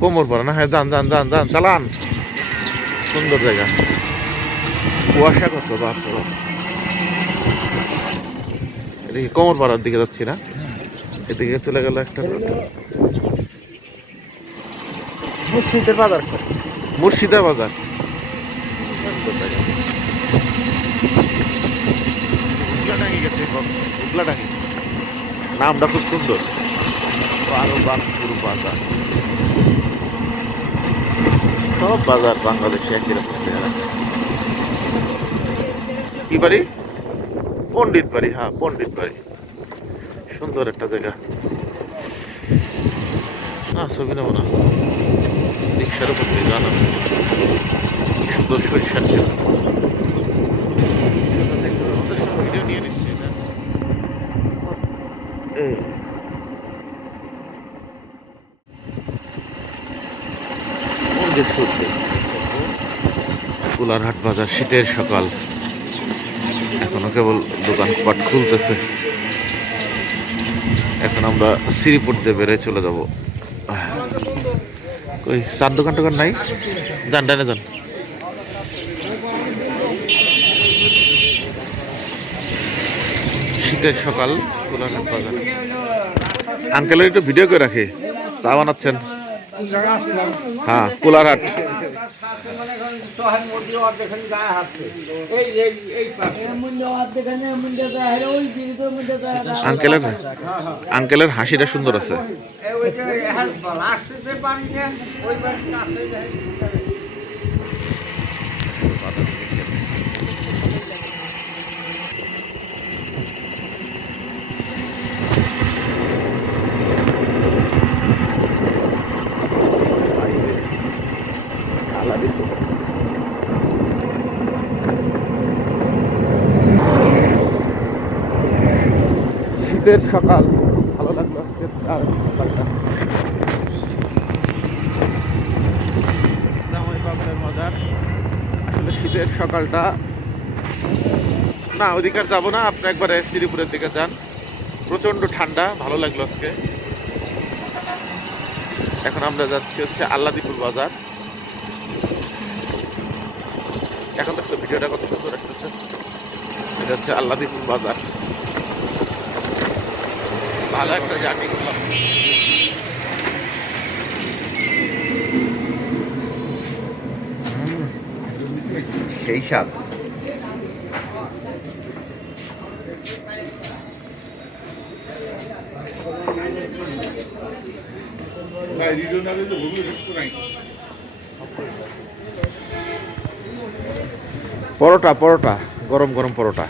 কোমর ভরা। না? হ্যাঁ যান যান যান যান চালান। সুন্দর জায়গা। কুয়াশা কত বাপ এটা কি কোমর পাড়ার দিকে যাচ্ছি না? এদিকে চলে গেল একটা। মুর্শিদের বাজার। করে মুর্শিদা বাজার। জায়গা। উগলাডাঙ্গি গেছে উগলাডাঙ্গি নামটা খুব সুন্দর। বারো বাঘপুর বাজার। সব বাজার বাংলাদেশে একই রকম চেহারা। কি বাড়ি? পণ্ডিত বাড়ি হ্যাঁ পণ্ডিত বাড়ি। সুন্দর একটা জায়গা। না ছবি নেব না। রিক্সার উপর দিয়ে জানা কি সুন্দর সরিষার খেত আমাদের ভিডিও নিয়ে নিচ্ছে এই কোন যে? সূর্য কুলারহাট বাজার শীতের সকাল। এখনও কেবল দোকানপাট খুলতেছে। এখন আমরা শ্রীপুর দিয়ে বেড়ে চলে যাব। কই চার দোকান টোকান নাই? যান ডানে যান। শীতের সকাল কুলারহাট বাজার। আঙ্কেলের একটু ভিডিও করে রাখে, চা বানাচ্ছেন। হ্যাঁ কোলারহাট আঙ্কেলের আঙ্কেলের হাসিটা সুন্দর আছে। শীতের সকাল। ভালো লাগল আজকে সকালটা জামাই বাজারের মজার। আসলে শীতের সকালটা। না ওদিকে আর যাব না আপনি একবারে শ্রীপুরের দিকে যান। প্রচণ্ড ঠান্ডা ভালো লাগল আজকে। এখন আমরা যাচ্ছি হচ্ছে আল্লাদিপুর বাজার। এখন দেখছ ভিডিওটা কত সুন্দর আসতেছে। এটা হচ্ছে আল্লাদিপুর বাজার। ভালো একটা জার্নি করলাম। সেই স্বাদ। পরোটা পরোটা গরম গরম পরোটা।